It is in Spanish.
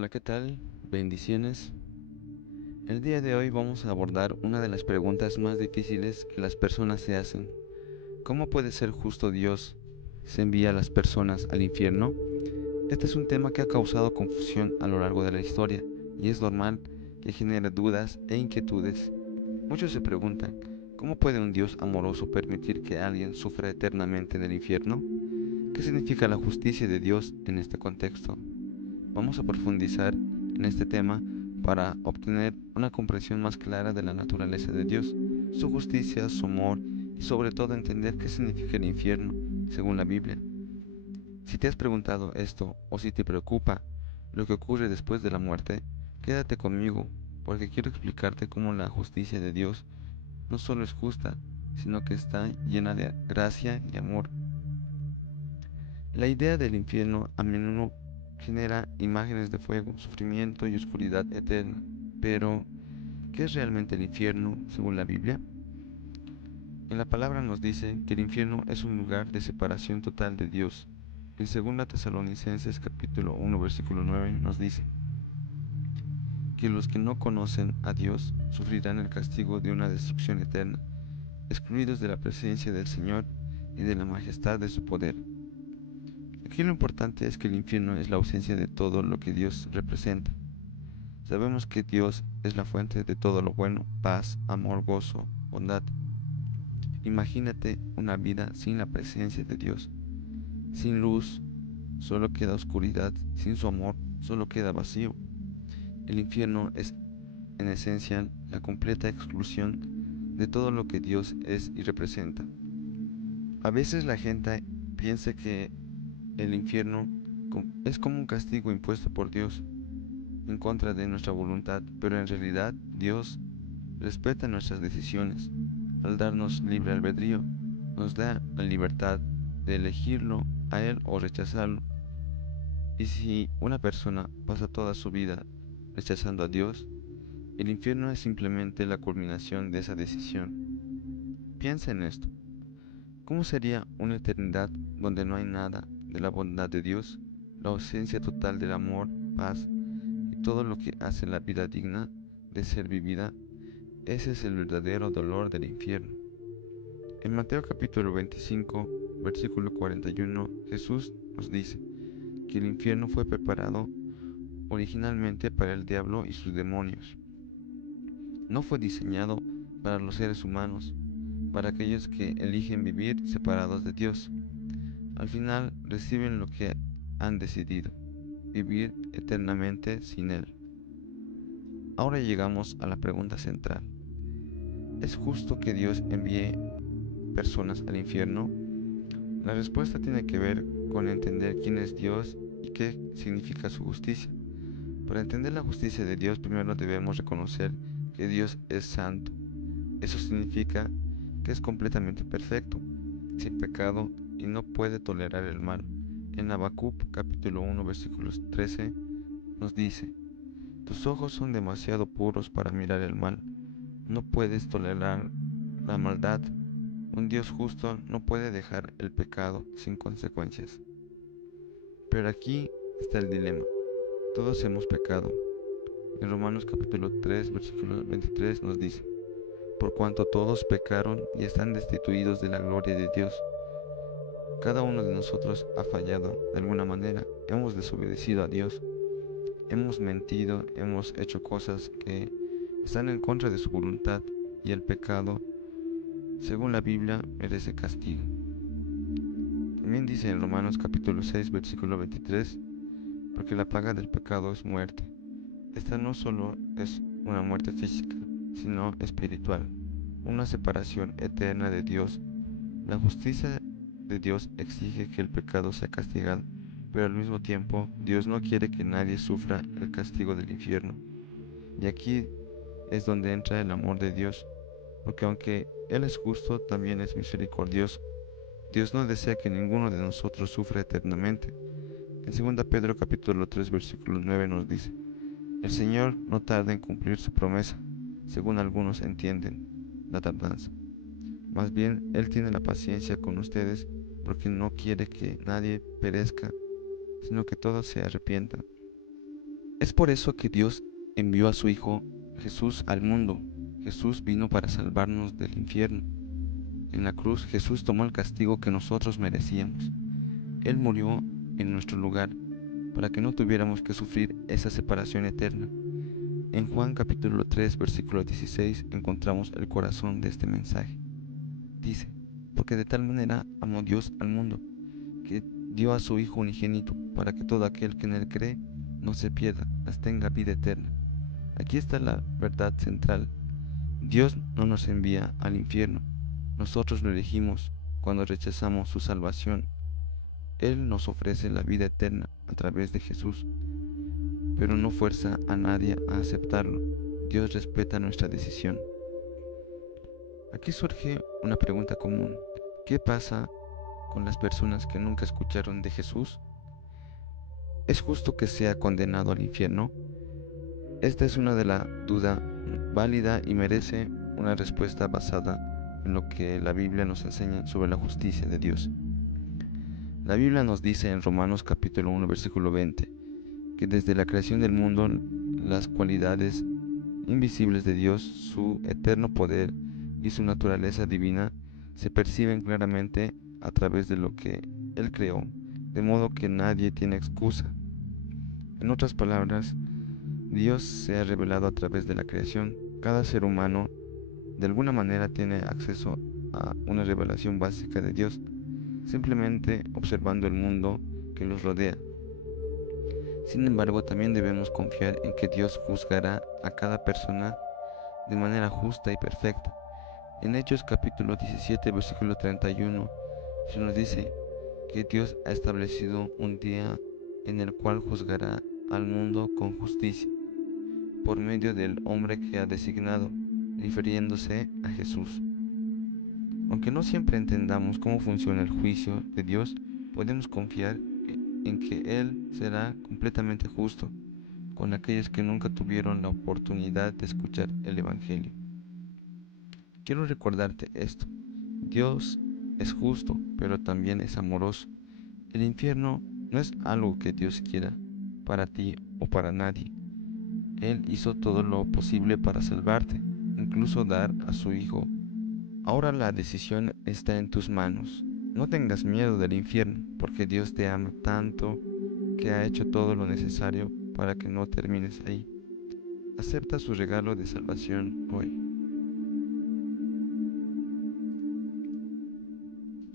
Hola, ¿qué tal? Bendiciones. El día de hoy vamos a abordar una de las preguntas más difíciles que las personas se hacen. ¿Cómo puede ser justo Dios si envía a las personas al infierno? Este es un tema que ha causado confusión a lo largo de la historia y es normal que genere dudas e inquietudes. Muchos se preguntan, ¿cómo puede un Dios amoroso permitir que alguien sufra eternamente en el infierno? ¿Qué significa la justicia de Dios en este contexto? Vamos a profundizar en este tema para obtener una comprensión más clara de la naturaleza de Dios, su justicia, su amor y sobre todo entender qué significa el infierno según la Biblia. Si te has preguntado esto o si te preocupa lo que ocurre después de la muerte, quédate conmigo porque quiero explicarte cómo la justicia de Dios no solo es justa, sino que está llena de gracia y amor. La idea del infierno a menudo genera imágenes de fuego, sufrimiento y oscuridad eterna. Pero, ¿qué es realmente el infierno según la Biblia? En la palabra nos dice que el infierno es un lugar de separación total de Dios. En 2 Tesalonicenses capítulo 1 versículo 9 nos dice que los que no conocen a Dios sufrirán el castigo de una destrucción eterna, excluidos de la presencia del Señor y de la majestad de su poder. Aquí lo importante es que el infierno es la ausencia de todo lo que Dios representa. Sabemos que Dios es la fuente de todo lo bueno, paz, amor, gozo, bondad. Imagínate una vida sin la presencia de Dios. Sin luz, solo queda oscuridad. Sin su amor, solo queda vacío. El infierno es, en esencia, la completa exclusión de todo lo que Dios es y representa. A veces la gente piensa que el infierno es como un castigo impuesto por Dios en contra de nuestra voluntad, pero en realidad Dios respeta nuestras decisiones. Al darnos libre albedrío, nos da la libertad de elegirlo a Él o rechazarlo. Y si una persona pasa toda su vida rechazando a Dios, el infierno es simplemente la culminación de esa decisión. Piensa en esto. ¿Cómo sería una eternidad donde no hay nada de la bondad de Dios, la ausencia total del amor, paz y todo lo que hace la vida digna de ser vivida? Ese es el verdadero dolor del infierno. En Mateo capítulo 25, versículo 41, Jesús nos dice que el infierno fue preparado originalmente para el diablo y sus demonios. No fue diseñado para los seres humanos, para aquellos que eligen vivir separados de Dios. Al final reciben lo que han decidido, vivir eternamente sin Él. Ahora llegamos a la pregunta central. ¿Es justo que Dios envíe personas al infierno? La respuesta tiene que ver con entender quién es Dios y qué significa su justicia. Para entender la justicia de Dios, primero debemos reconocer que Dios es santo. Eso significa que es completamente perfecto, sin pecado y no puede tolerar el mal. En Habacuc capítulo 1 versículos 13 nos dice: tus ojos son demasiado puros para mirar el mal, no puedes tolerar la maldad. Un Dios justo no puede dejar el pecado sin consecuencias. Pero aquí está el dilema. Todos hemos pecado. En Romanos capítulo 3, versículo 23 nos dice: por cuanto todos pecaron y están destituidos de la gloria de Dios. Cada uno de nosotros ha fallado de alguna manera. Hemos desobedecido a Dios. Hemos mentido, hemos hecho cosas que están en contra de su voluntad y el pecado, según la Biblia, merece castigo. También dice en Romanos capítulo 6 versículo 23, porque la paga del pecado es muerte. Esta no solo es una muerte física, sino espiritual, una separación eterna de Dios. La justicia de Dios exige que el pecado sea castigado, pero al mismo tiempo Dios no quiere que nadie sufra el castigo del infierno. Y aquí es donde entra el amor de Dios, porque aunque Él es justo, también es misericordioso. Dios no desea que ninguno de nosotros sufra eternamente. En 2 Pedro capítulo 3 versículo 9 nos dice: el Señor no tarda en cumplir su promesa, según algunos entienden la tardanza. Más bien, Él tiene la paciencia con ustedes porque no quiere que nadie perezca, sino que todos se arrepientan. Es por eso que Dios envió a su Hijo Jesús al mundo. Jesús vino para salvarnos del infierno. En la cruz Jesús tomó el castigo que nosotros merecíamos. Él murió en nuestro lugar para que no tuviéramos que sufrir esa separación eterna. En Juan capítulo 3 versículo 16 encontramos el corazón de este mensaje. Dice, porque de tal manera amó Dios al mundo, que dio a su Hijo unigénito, para que todo aquel que en él cree no se pierda, mas tenga vida eterna. Aquí está la verdad central. Dios no nos envía al infierno, nosotros lo elegimos cuando rechazamos su salvación. Él nos ofrece la vida eterna a través de Jesús, pero no fuerza a nadie a aceptarlo. Dios respeta nuestra decisión. Aquí surge una pregunta común. ¿Qué pasa con las personas que nunca escucharon de Jesús? ¿Es justo que sea condenado al infierno? Esta es una de la duda válida y merece una respuesta basada en lo que la Biblia nos enseña sobre la justicia de Dios. La Biblia nos dice en Romanos capítulo 1 versículo 20 que desde la creación del mundo las cualidades invisibles de Dios, su eterno poder y su naturaleza divina se perciben claramente a través de lo que Él creó, de modo que nadie tiene excusa. En otras palabras, Dios se ha revelado a través de la creación. Cada ser humano de alguna manera tiene acceso a una revelación básica de Dios, simplemente observando el mundo que los rodea. Sin embargo, también debemos confiar en que Dios juzgará a cada persona de manera justa y perfecta. En Hechos capítulo 17 versículo 31 se nos dice que Dios ha establecido un día en el cual juzgará al mundo con justicia por medio del hombre que ha designado, refiriéndose a Jesús. Aunque no siempre entendamos cómo funciona el juicio de Dios, podemos confiar en que Él será completamente justo con aquellos que nunca tuvieron la oportunidad de escuchar el Evangelio. Quiero recordarte esto. Dios es justo, pero también es amoroso. El infierno no es algo que Dios quiera para ti o para nadie. Él hizo todo lo posible para salvarte, incluso dar a su Hijo. Ahora la decisión está en tus manos. No tengas miedo del infierno, porque Dios te ama tanto que ha hecho todo lo necesario para que no termines ahí. Acepta su regalo de salvación hoy.